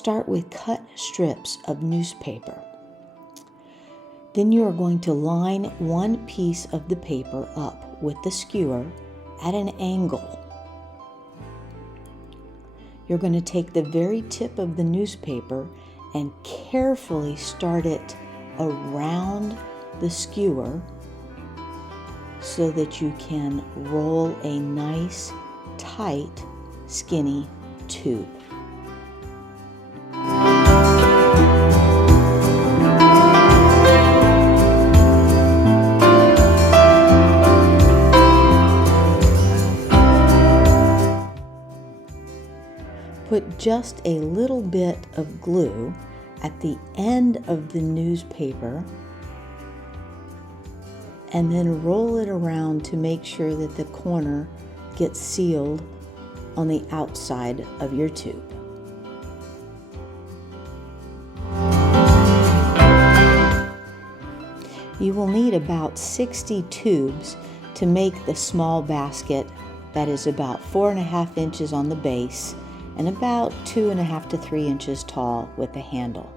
start with cut strips of newspaper. Then you are going to line one piece of the paper up with the skewer at an angle. You're going to take the very tip of the newspaper and carefully start it around the skewer so that you can roll a nice, tight, skinny tube. Put just a little bit of glue at the end of the newspaper and then roll it around to make sure that the corner gets sealed on the outside of your tube. You will need about 60 tubes to make the small basket that is about 4.5 inches on the base and about 2.5 to 3 inches tall with a handle.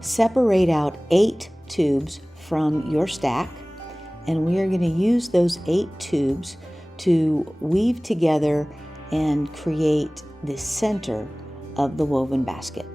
Separate out 8 tubes from your stack, and we are going to use those 8 tubes to weave together and create the center of the woven basket.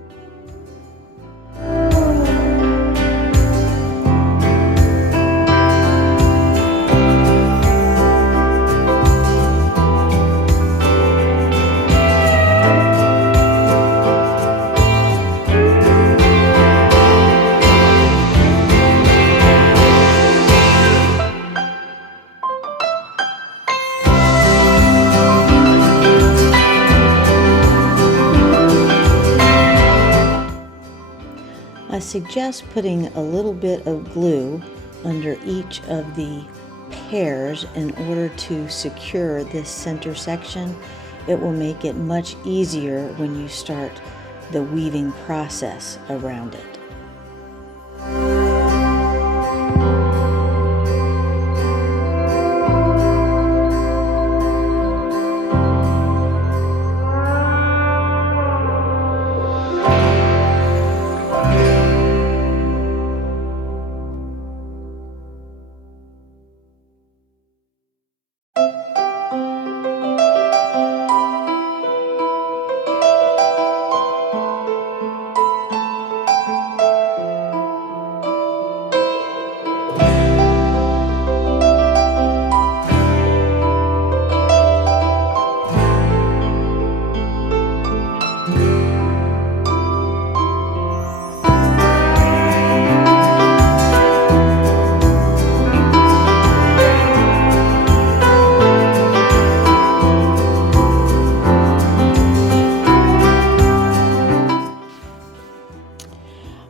I suggest putting a little bit of glue under each of the pairs in order to secure this center section. It will make it much easier when you start the weaving process around it.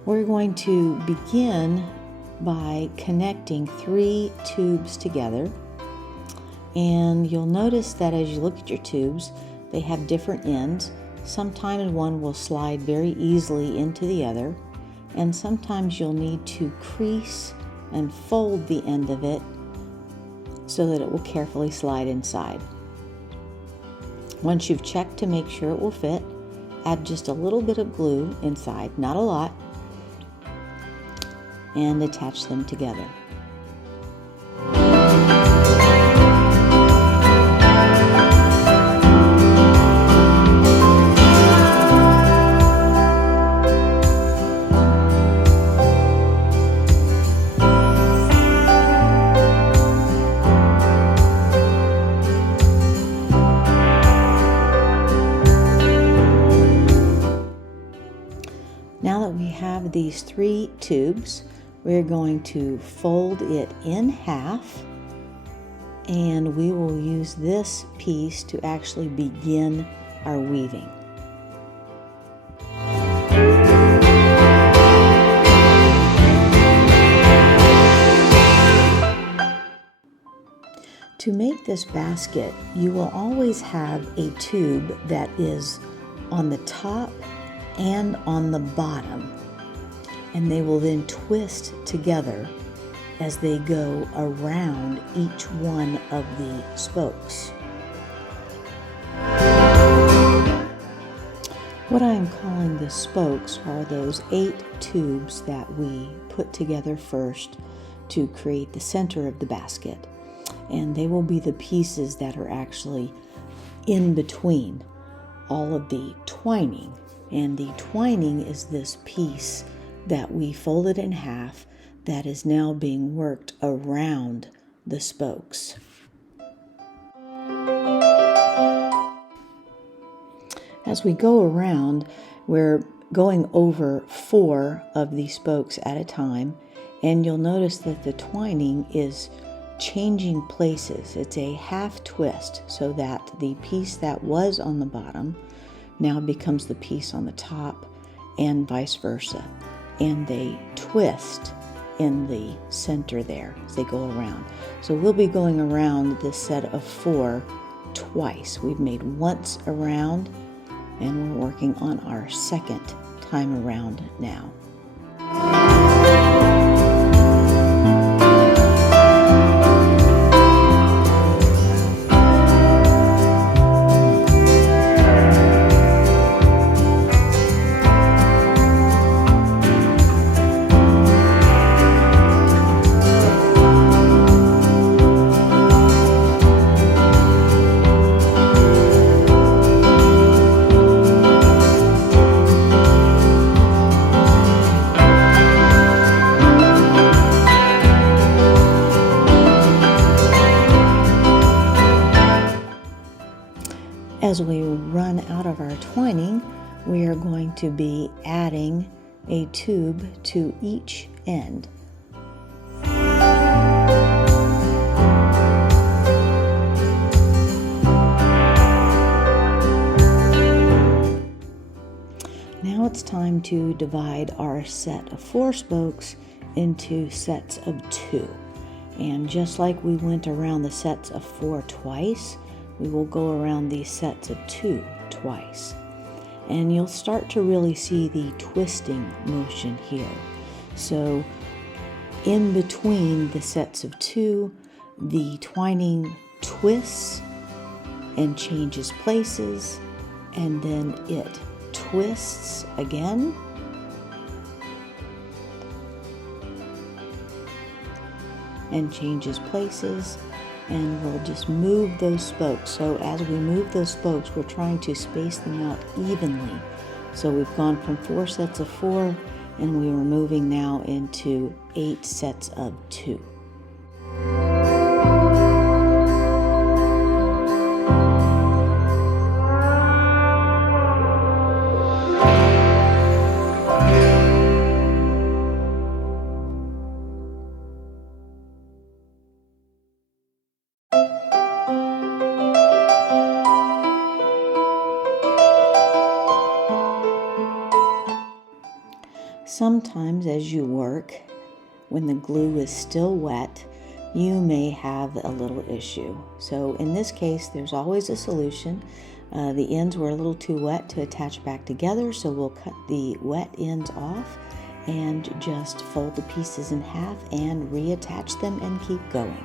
We're going to begin by connecting 3 tubes together, and you'll notice that as you look at your tubes, they have different ends. Sometimes one will slide very easily into the other, and sometimes you'll need to crease and fold the end of it so that it will carefully slide inside. Once you've checked to make sure it will fit, add just a little bit of glue inside, not a lot, and attach them together. Now that we have these 3 tubes, we're going to fold it in half, and we will use this piece to actually begin our weaving. To make this basket, you will always have a tube that is on the top and on the bottom, and they will then twist together as they go around each one of the spokes. What I am calling the spokes are those 8 tubes that we put together first to create the center of the basket. And they will be the pieces that are actually in between all of the twining. And the twining is this piece that we folded in half that is now being worked around the spokes. As we go around, we're going over 4 of these spokes at a time, and you'll notice that the twining is changing places. It's a half twist so that the piece that was on the bottom now becomes the piece on the top, and vice versa. And they twist in the center there as they go around. So we'll be going around this set of 4 twice. We've made once around, and we're working on our second time around now. As we run out of our twining, we are going to be adding a tube to each end. Now it's time to divide our set of 4 spokes into sets of 2. And just like we went around the sets of 4 twice, we will go around these sets of 2 twice. And you'll start to really see the twisting motion here. So in between the sets of 2, the twining twists and changes places, and then it twists again, and changes places, and we'll just move those spokes. So as we move those spokes, we're trying to space them out evenly. So we've gone from 4 sets of 4, and we are moving now into 8 sets of 2. Sometimes as you work, when the glue is still wet, you may have a little issue. So in this case, there's always a solution. The ends were a little too wet to attach back together, so we'll cut the wet ends off and just fold the pieces in half and reattach them and keep going.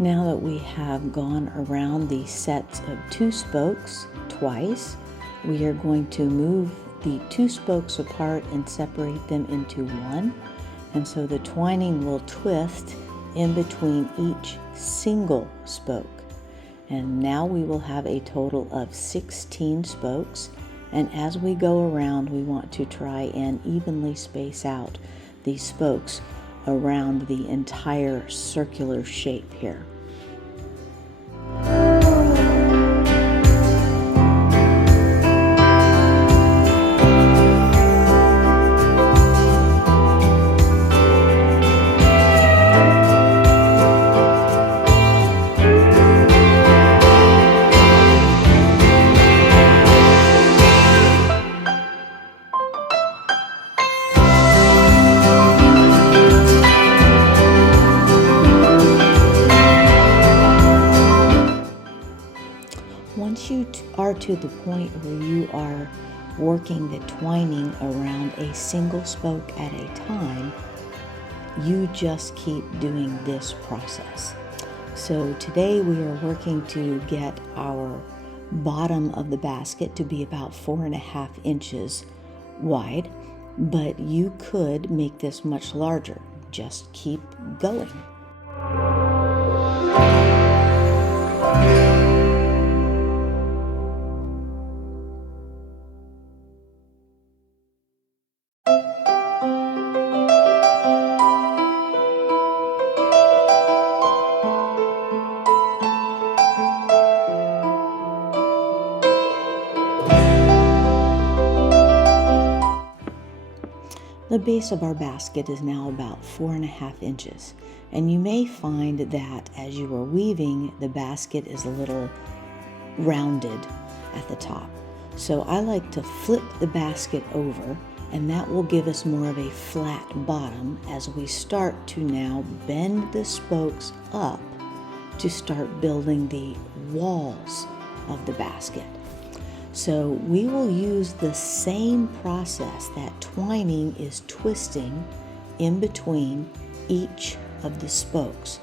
Now that we have gone around the sets of 2 spokes twice, we are going to move the 2 spokes apart and separate them into 1. And so the twining will twist in between each single spoke. And now we will have a total of 16 spokes. And as we go around, we want to try and evenly space out these spokes around the entire circular shape here. to the point where you are working the twining around a single spoke at a time, you just keep doing this process. So today we are working to get our bottom of the basket to be about 4.5 inches wide, but you could make this much larger. Just keep going. The base of our basket is now about 4.5 inches, and you may find that as you are weaving, the basket is a little rounded at the top. So I like to flip the basket over, and that will give us more of a flat bottom as we start to now bend the spokes up to start building the walls of the basket. So we will use the same process. That twining is twisting in between each of the spokes.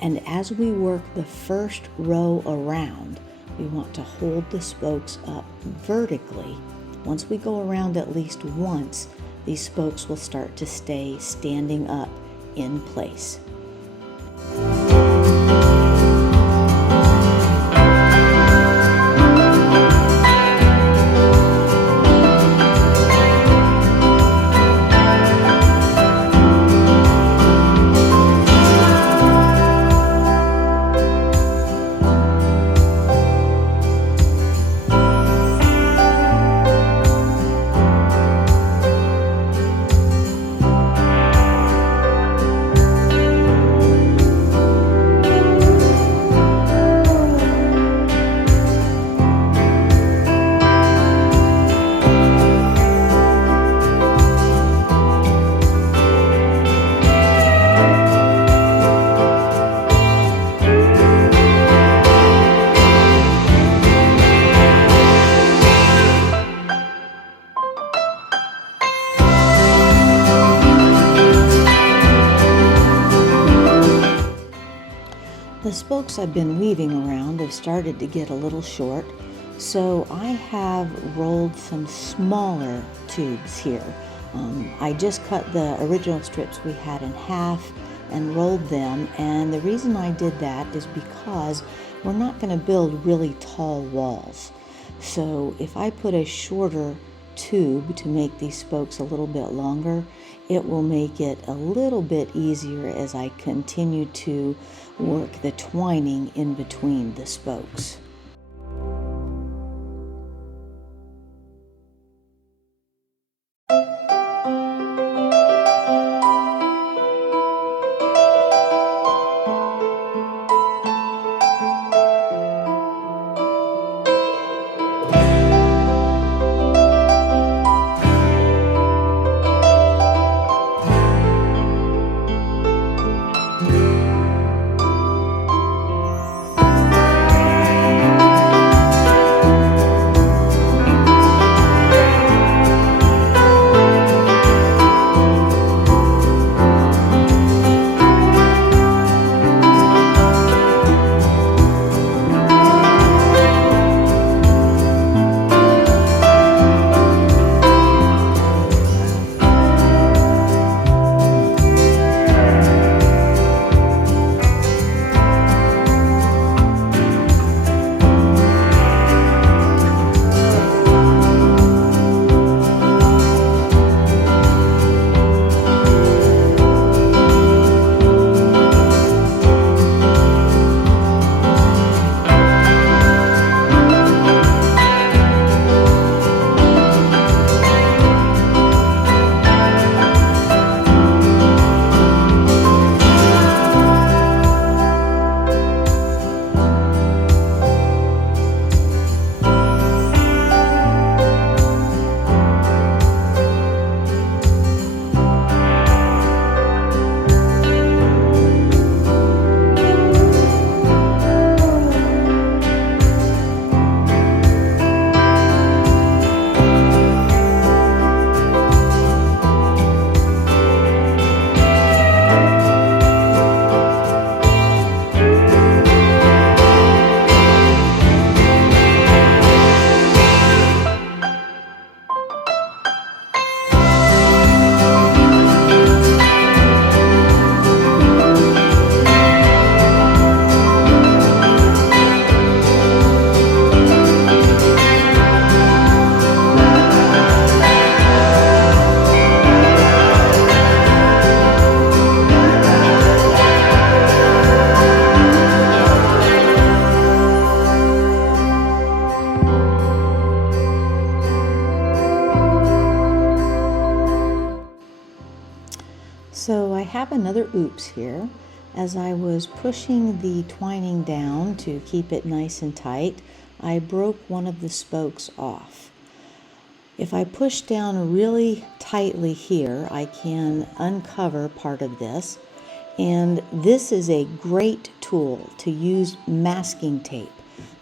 And as we work the first row around, we want to hold the spokes up vertically. Once we go around at least once, these spokes will start to stay standing up in place. The spokes I've been weaving around have started to get a little short, so I have rolled some smaller tubes here. I just cut the original strips we had in half and rolled them, and the reason I did that is because we're not going to build really tall walls. So if I put a shorter tube to make these spokes a little bit longer, it will make it a little bit easier as I continue to work the twining in between the spokes. So I have another oops here. As I was pushing the twining down to keep it nice and tight, I broke one of the spokes off. If I push down really tightly here, I can uncover part of this. And this is a great tool to use masking tape.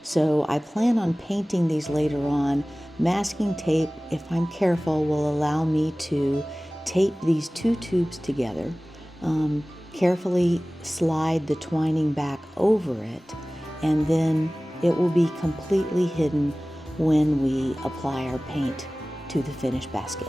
So I plan on painting these later on. Masking tape, if I'm careful, will allow me to tape these two tubes together, carefully slide the twining back over it, and then it will be completely hidden when we apply our paint to the finished basket.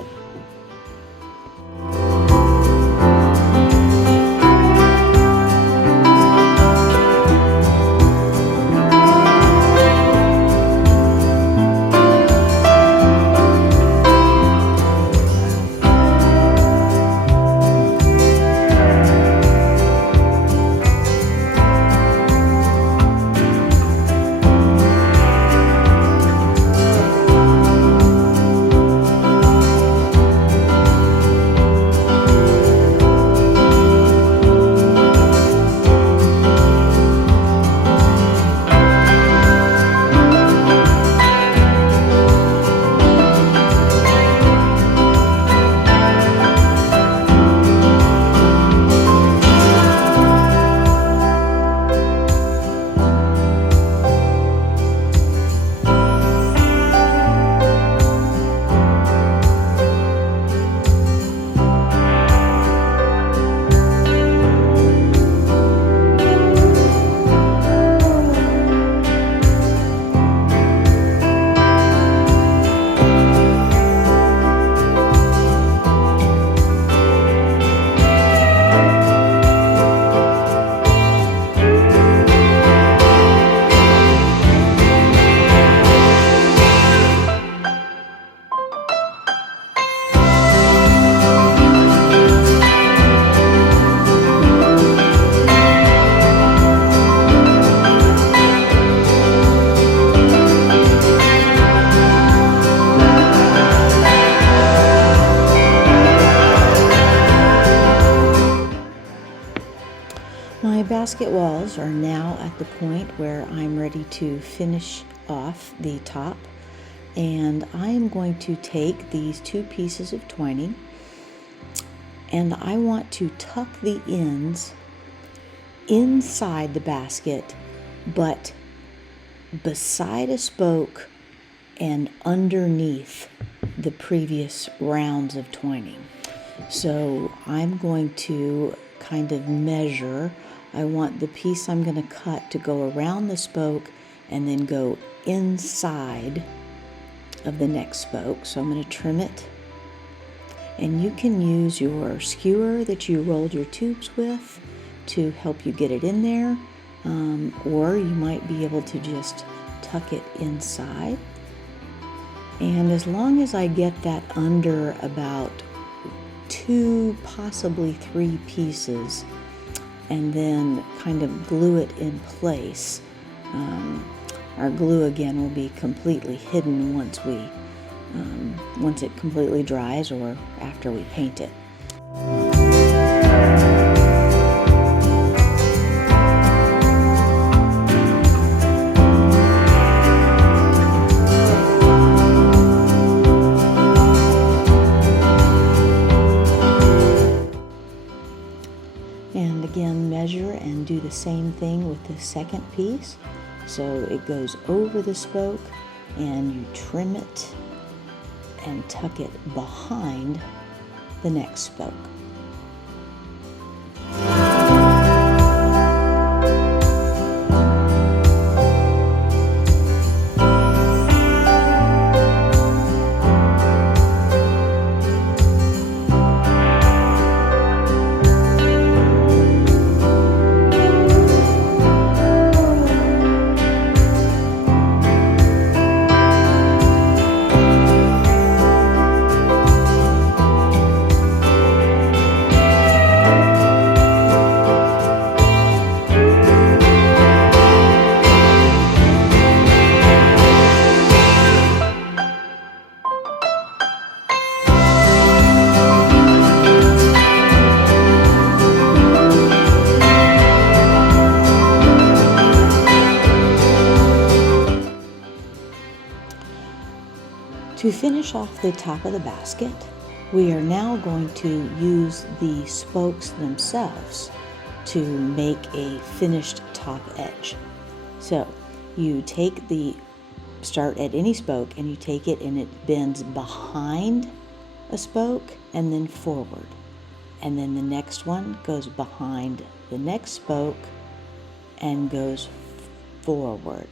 My basket walls are now at the point where I'm ready to finish off the top, and I am going to take these two pieces of twining and I want to tuck the ends inside the basket, but beside a spoke and underneath the previous rounds of twining. So I'm going to kind of measure. I want the piece I'm going to cut to go around the spoke and then go inside of the next spoke. So I'm going to trim it. And you can use your skewer that you rolled your tubes with to help you get it in there. Or you might be able to just tuck it inside. And as long as I get that under about 2, possibly 3 pieces, and then kind of glue it in place. Our glue again will be completely hidden once it completely dries or after we paint it. And again, measure and do the same thing with the second piece. So it goes over the spoke and you trim it and tuck it behind the next spoke. finish off the top of the basket, we are now going to use the spokes themselves to make a finished top edge. So you start at any spoke and you take it and it bends behind a spoke and then forward. And then the next one goes behind the next spoke and goes forward.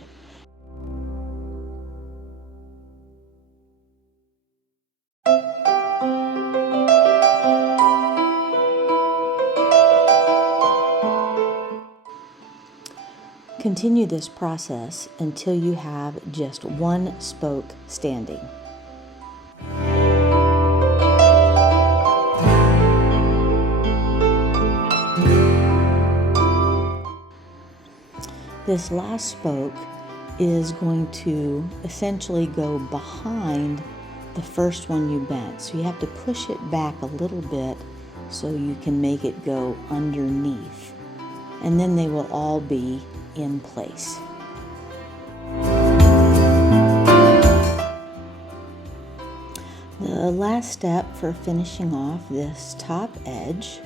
Continue this process until you have just one spoke standing. This last spoke is going to essentially go behind the first one you bent. So you have to push it back a little bit so you can make it go underneath. And then they will all be in place. The last step for finishing off this top edge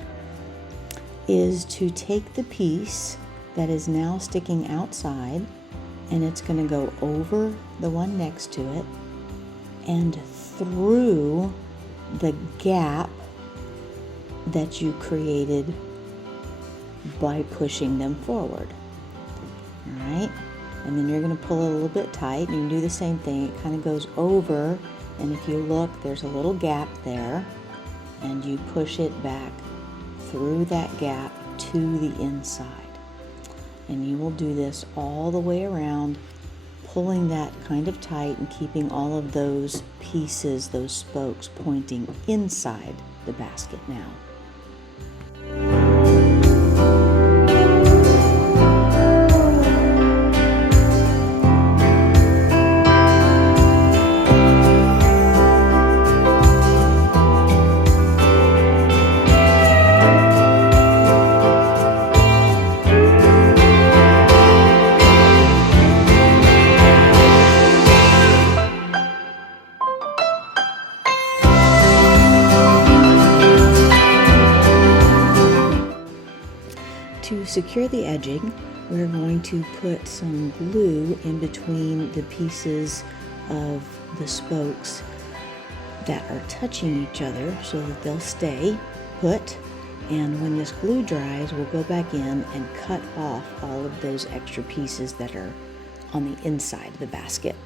is to take the piece that is now sticking outside, and it's going to go over the one next to it and through the gap that you created by pushing them forward. All right, and then you're going to pull it a little bit tight. You can do the same thing. It kind of goes over, and if you look, there's a little gap there, and you push it back through that gap to the inside. And you will do this all the way around, pulling that kind of tight and keeping all of those pieces, those spokes, pointing inside the basket now. To secure the edging, we're going to put some glue in between the pieces of the spokes that are touching each other so that they'll stay put. And when this glue dries, we'll go back in and cut off all of those extra pieces that are on the inside of the basket.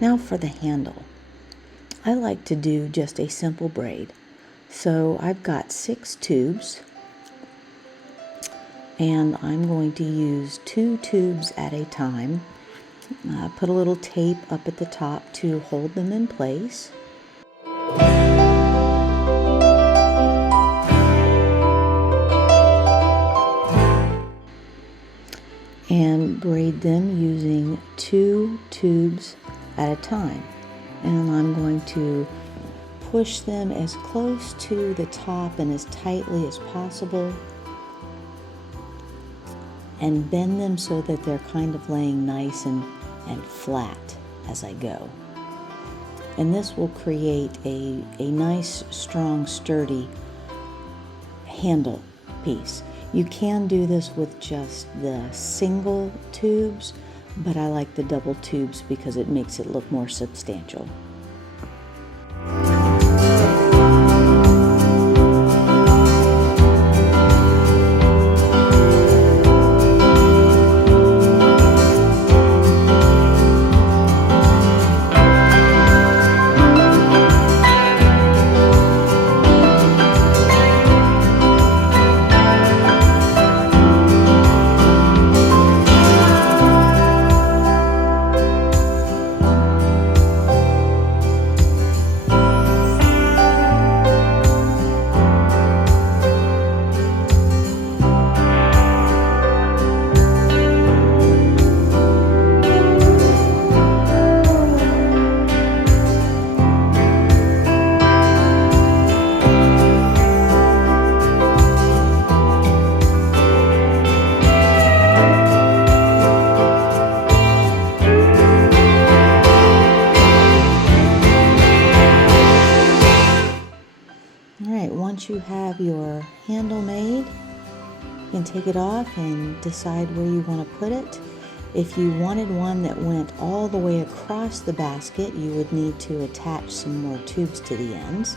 Now for the handle. I like to do just a simple braid. So I've got 6 tubes, and I'm going to use 2 tubes at a time. Put a little tape up at the top to hold them in place. And braid them using 2 tubes at a time. And I'm going to push them as close to the top and as tightly as possible and bend them so that they're kind of laying nice and flat as I go. And this will create a nice, strong, sturdy handle piece. You can do this with just the single tubes, but I like the double tubes because it makes it look more substantial. can take it off and decide where you want to put it. If you wanted one that went all the way across the basket, you would need to attach some more tubes to the ends.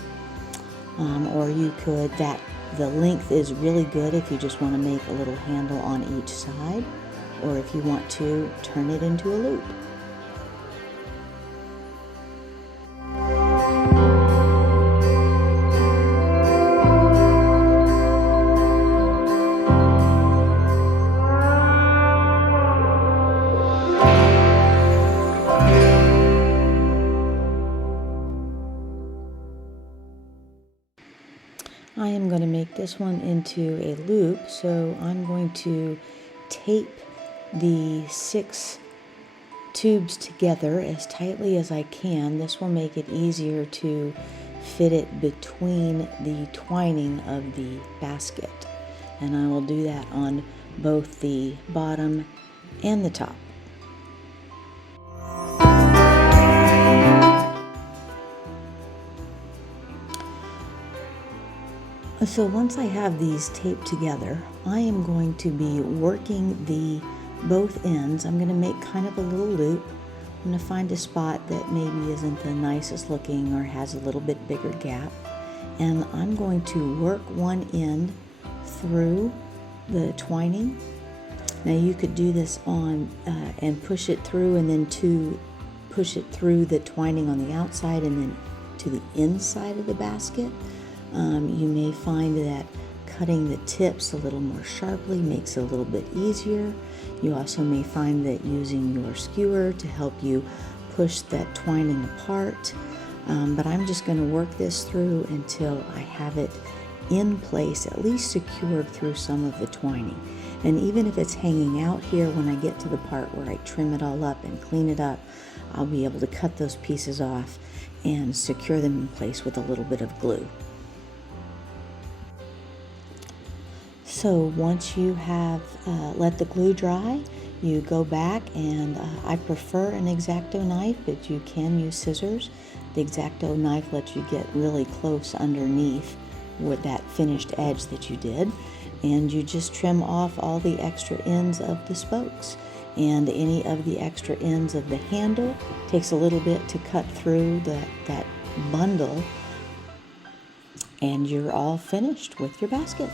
Or you could, the length is really good if you just want to make a little handle on each side, or if you want to turn it into a loop. I am going to make this one into a loop, so I'm going to tape the 6 tubes together as tightly as I can. This will make it easier to fit it between the twining of the basket, and I will do that on both the bottom and the top. So once I have these taped together, I am going to be working both ends. I'm going to make kind of a little loop. I'm going to find a spot that maybe isn't the nicest looking or has a little bit bigger gap. And I'm going to work one end through the twining. Now you could do this on and push it through, and then push it through the twining on the outside and then to the inside of the basket. You may find that cutting the tips a little more sharply makes it a little bit easier. You also may find that using your skewer to help you push that twining apart. But I'm just going to work this through until I have it in place, at least secured through some of the twining. And even if it's hanging out here, when I get to the part where I trim it all up and clean it up, I'll be able to cut those pieces off and secure them in place with a little bit of glue. So once you have let the glue dry, you go back, and I prefer an X-Acto knife, but you can use scissors. The X-Acto knife lets you get really close underneath with that finished edge that you did, and you just trim off all the extra ends of the spokes. And any of the extra ends of the handle takes a little bit to cut through that bundle, and you're all finished with your basket.